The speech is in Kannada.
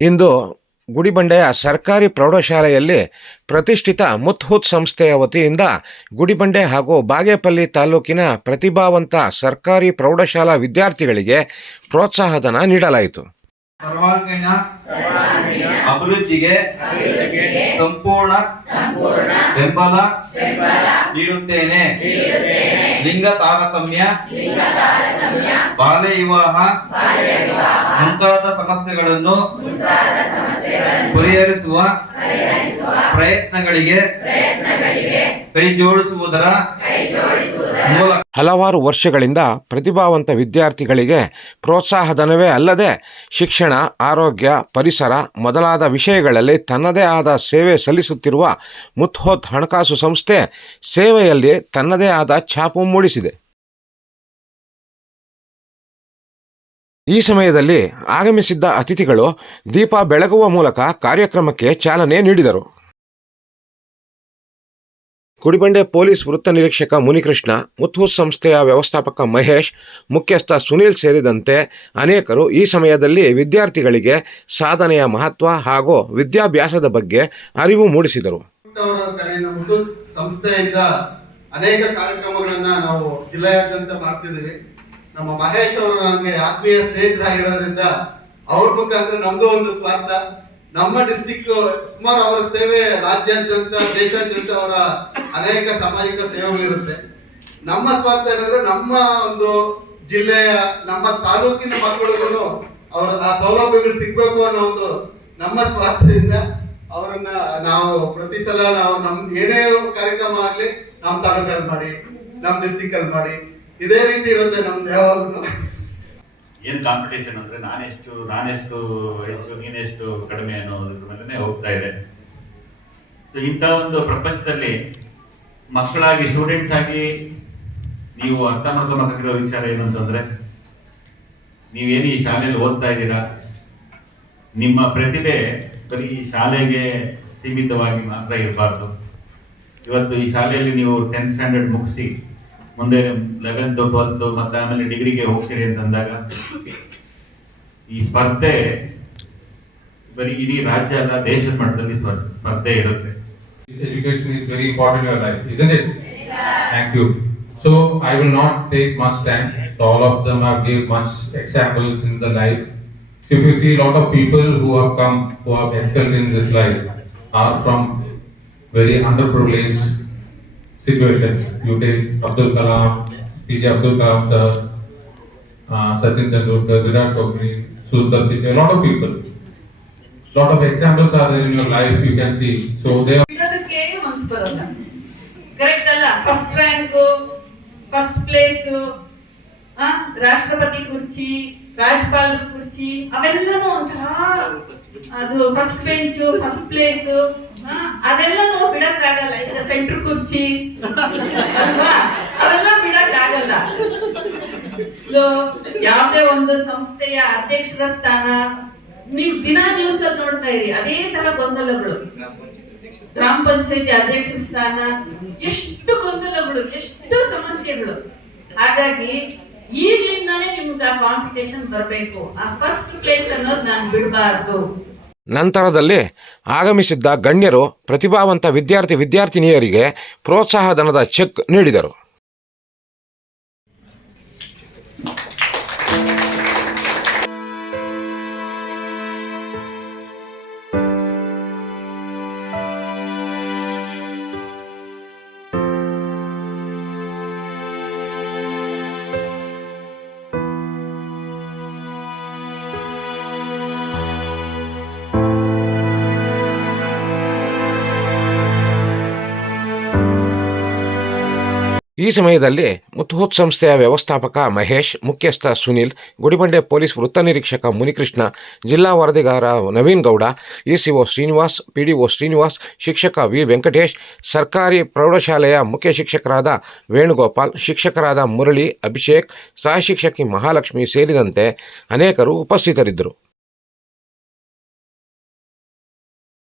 ಇಂದು ಗುಡಿಬಂಡೆಯ ಸರ್ಕಾರಿ ಪ್ರೌಢಶಾಲೆಯಲ್ಲಿ ಪ್ರತಿಷ್ಠಿತ ಮುತ್ಹುತ್ ಸಂಸ್ಥೆಯ ವತಿಯಿಂದ ಗುಡಿಬಂಡೆ ಹಾಗೂ ಬಾಗೇಪಲ್ಲಿ ತಾಲೂಕಿನ ಪ್ರತಿಭಾವಂತ ಸರ್ಕಾರಿ ಪ್ರೌಢಶಾಲಾ ವಿದ್ಯಾರ್ಥಿಗಳಿಗೆ ಪ್ರೋತ್ಸಾಹಧನ ನೀಡಲಾಯಿತು. ಸರ್ವಾಂಗೀಣ ಅಭಿವೃದ್ಧಿಗೆ ಸಂಪೂರ್ಣ ಬೆಂಬಲ ನೀಡುತ್ತೇನೆ. ಲಿಂಗ ತಾರತಮ್ಯ ಬಾಲ್ಯ ವಿವಾಹ ಮುಂತಾದ ಸಮಸ್ಯೆಗಳನ್ನು ಪರಿಹರಿಸುವ ಪ್ರಯತ್ನಗಳಿಗೆ ಕೈ ಜೋಡಿಸುವುದರ ಹಲವಾರು ವರ್ಷಗಳಿಂದ ಪ್ರತಿಭಾವಂತ ವಿದ್ಯಾರ್ಥಿಗಳಿಗೆ ಪ್ರೋತ್ಸಾಹಧನವೇ ಅಲ್ಲದೆ ಶಿಕ್ಷಣ, ಆರೋಗ್ಯ, ಪರಿಸರ ಮೊದಲಾದ ವಿಷಯಗಳಲ್ಲಿ ತನ್ನದೇ ಆದ ಸೇವೆ ಸಲ್ಲಿಸುತ್ತಿರುವ ಮುತ್ಹೋತ್ ಹಣಕಾಸು ಸಂಸ್ಥೆ ಸೇವೆಯಲ್ಲಿ ತನ್ನದೇ ಆದ ಛಾಪು ಮೂಡಿಸಿದೆ. ಈ ಸಮಯದಲ್ಲಿ ಆಗಮಿಸಿದ್ದ ಅತಿಥಿಗಳು ದೀಪ ಬೆಳಗುವ ಮೂಲಕ ಕಾರ್ಯಕ್ರಮಕ್ಕೆ ಚಾಲನೆ ನೀಡಿದರು. ಕುಡಿಬಂಡೆ ಪೊಲೀಸ್ ವೃತ್ತ ನಿರೀಕ್ಷಕ ಮುನಿಕೃಷ್ಣ ಮುತ್ಹೂತ್ ಸಂಸ್ಥೆಯ ವ್ಯವಸ್ಥಾಪಕ ಮಹೇಶ್, ಮುಖ್ಯಸ್ಥ ಸುನೀಲ್ ಸೇರಿದಂತೆ ಅನೇಕರು ಈ ಸಮಯದಲ್ಲಿ ವಿದ್ಯಾರ್ಥಿಗಳಿಗೆ ಸಾಧನೆಯ ಮಹತ್ವ ಹಾಗೂ ವಿದ್ಯಾಭ್ಯಾಸದ ಬಗ್ಗೆ ಅರಿವು ಮೂಡಿಸಿದರು. ಸಂಸ್ಥೆಯಿಂದ ಅನೇಕ ಕಾರ್ಯಕ್ರಮಗಳನ್ನು ನಾವು ಜಿಲ್ಲೆಯಾದ್ಯಂತ ಮಾಡ್ತಿದ್ದೀವಿ. ನಮ್ಮ ಮಹೇಶ್ ಅವರು ನನಗೆ ಆತ್ಮೀಯ ಸ್ನೇಹಿತರಾಗಿರೋದ್ರಿಂದ ಅವ್ರ ಮುಖಾಂತರ ನಮ್ದು ಒಂದು ಸ್ವಾರ್ಥ. ನಮ್ಮ ಡಿಸ್ಟಿಕ್ ಸುಮಾರು ಅವರ ಸೇವೆ ರಾಜ್ಯಾದ್ಯಂತ, ದೇಶಾದ್ಯಂತ ಅವರ ಅನೇಕ ಸಾಮಾಜಿಕ ಸೇವೆಗಳಿರುತ್ತೆ. ನಮ್ಮ ಸ್ವಾರ್ಥ ಏನಂದ್ರೆ ನಮ್ಮ ಒಂದು ಜಿಲ್ಲೆಯ, ನಮ್ಮ ತಾಲೂಕಿನ ಮಕ್ಕಳಿಗೂ ಅವರ ಆ ಸೌಲಭ್ಯಗಳು ಸಿಗ್ಬೇಕು ಅನ್ನೋ ಒಂದು ನಮ್ಮ ಸ್ವಾರ್ಥದಿಂದ ಅವರನ್ನ ನಾವು ಪ್ರತಿ ಸಲ ನಾವು ನಮ್ ಏನೇ ಕಾರ್ಯಕ್ರಮ ಆಗ್ಲಿ ನಮ್ಮ ತಾಲೂಕಲ್ಲಿ ಮಾಡಿ ನಮ್ಮ ಡಿಸ್ಟಿಕ್ ಅಲ್ಲಿ ಮಾಡಿ, ಇದೇ ರೀತಿ ಇರುತ್ತೆ ನಮ್ಮ ಯಾವಾಗಲೂ ಏನು ಕಾಂಪಿಟೇಷನ್ ಅಂದ್ರೆ ನಾನೆಷ್ಟು ನಾನೆಷ್ಟು ಹೆಚ್ಚು ನೀನೆಷ್ಟು ಕಡಿಮೆ ಅನ್ನೋದ್ರ ಮೇಲೆ ಹೋಗ್ತಾ ಇದೆ. ಸೊ ಇಂಥ ಒಂದು ಪ್ರಪಂಚದಲ್ಲಿ ಮಕ್ಕಳಾಗಿ ಸ್ಟೂಡೆಂಟ್ಸ್ ಆಗಿ ನೀವು ಅರ್ಥ ಮಾಡ್ಕೊಬೇಕಾಗಿರೋ ವಿಚಾರ ಏನು ಅಂತಂದ್ರೆ, ನೀವೇನು ಈ ಶಾಲೆಯಲ್ಲಿ ಓದ್ತಾ ಇದ್ದೀರಾ? ನಿಮ್ಮ ಪ್ರತಿಭೆ ಬರೀ ಶಾಲೆಗೆ ಸೀಮಿತವಾಗಿ ಮಾತ್ರ ಇರಬಾರ್ದು. ಇವತ್ತು ಈ ಶಾಲೆಯಲ್ಲಿ ನೀವು ಟೆಂತ್ ಸ್ಟ್ಯಾಂಡರ್ಡ್ ಮುಗಿಸಿ, ಮುಂದೆ ಲೆವೆಂತ್ ಟ್ವೆಲ್ತ್ ಮತ್ತು ಆಮೇಲೆ ಡಿಗ್ರಿಗೆ ಹೋಗ್ತೀರಿ ಅಂತಂದಾಗ, ಈ ಸ್ಪರ್ಧೆ ಬರೀ ಇಡೀ ರಾಜ್ಯ ಅಲ್ಲ ದೇಶದ ಮಟ್ಟದಲ್ಲಿ ಸ್ಪರ್- ಸ್ಪರ್ಧೆ ಇರುತ್ತೆ. Education is very important in your life, isn't it? Yes, Thank you. So I will not take much time. So all of them have given much examples in the life. So if you see a lot of people who have come, who have excelled in this life, are from very underprivileged situations. You take Abdul Kalam, P.J. Abdul Kalam sir, uh, Sachin Tendulkar, Virat Kohli, Sundar a lot of people. Lot of examples are there in your life you can see. So they are ಬರೋಲ್ಲ ಕರೆಕ್ಟ್ ಅಲ್ಲ? ಫಸ್ಟ್ ರ್ಯಾಂಕ್ ಫಸ್ಟ್ ಪ್ಲೇಸ್ ರಾಷ್ಟ್ರಪತಿ ಕುರ್ಚಿ ರಾಜ್ಯಪಾಲರ ಕುರ್ಚಿ, ಅವೆಲ್ಲನೂ ಒಂಥರ ಅದು ಫಸ್ಟ್ ಬೆಂಚು ಫಸ್ಟ್ ಪ್ಲೇಸ್ ಅದೆಲ್ಲನೂ ಬಿಡಕ್ಕಾಗಲ್ಲ. ಈಗ ಸೆಂಟ್ರ್ ಕುರ್ಚಿ? ಅವೆಲ್ಲ ಬಿಡಕ್ಕಾಗಲ್ಲ. ಸೊ ಯಾವುದೇ ಒಂದು ಸಂಸ್ಥೆಯ ಅಧ್ಯಕ್ಷರ ಸ್ಥಾನ, ನೀವು ದಿನ ನ್ಯೂಸ್ ಅಲ್ಲಿ ನೋಡ್ತಾ ಇರಿ. ಅದೇ ತರ ಗೊಂದಲಗಳು. ಗ್ರಾಮ ಪಂಚಾಯತಿ ಅಧ್ಯಕ್ಷ ಸ್ಥಾನ, ಎಷ್ಟು ಗೊಂದಲಗಳು, ಎಷ್ಟು ಸಮಸ್ಯೆಗಳು. ಹಾಗಾಗಿ ಈಗಲಿಂದಾನೇ ನಿಮ್ಗೆ ಆ ಕಾಂಪಿಟೇಷನ್ ಬರಬೇಕು. ಆ ಫಸ್ಟ್ ಪ್ಲೇಸ್ ಅನ್ನೋದು ನಾನು ಬಿಡಬಾರ್ದು. ನಂತರದಲ್ಲಿ ಆಗಮಿಸಿದ್ದ ಗಣ್ಯರು ಪ್ರತಿಭಾವಂತ ವಿದ್ಯಾರ್ಥಿ ವಿದ್ಯಾರ್ಥಿನಿಯರಿಗೆ ಪ್ರೋತ್ಸಾಹಧನದ ಚೆಕ್ ನೀಡಿದರು. ಈ ಸಮಯದಲ್ಲಿ ಮುತ್ಹೂತ್ ಸಂಸ್ಥೆಯ ವ್ಯವಸ್ಥಾಪಕ ಮಹೇಶ್, ಮುಖ್ಯಸ್ಥ ಸುನಿಲ್, ಗುಡಿಬಂಡೆ ಪೊಲೀಸ್ ವೃತ್ತ ನಿರೀಕ್ಷಕ ಮುನಿಕೃಷ್ಣ, ಜಿಲ್ಲಾ ವರದಿಗಾರ ನವೀನ್ ಗೌಡ ಇಸಿಒ ಶ್ರೀನಿವಾಸ್, ಪಿಡಿಒ ಶ್ರೀನಿವಾಸ್, ಶಿಕ್ಷಕ ವಿ ವೆಂಕಟೇಶ್, ಸರ್ಕಾರಿ ಪ್ರೌಢಶಾಲೆಯ ಮುಖ್ಯ ಶಿಕ್ಷಕರಾದ ವೇಣುಗೋಪಾಲ್, ಶಿಕ್ಷಕರಾದ ಮುರಳಿ, ಅಭಿಷೇಕ್, ಸಹ ಶಿಕ್ಷಕಿ ಮಹಾಲಕ್ಷ್ಮಿ ಸೇರಿದಂತೆ ಅನೇಕರು ಉಪಸ್ಥಿತರಿದ್ದರು.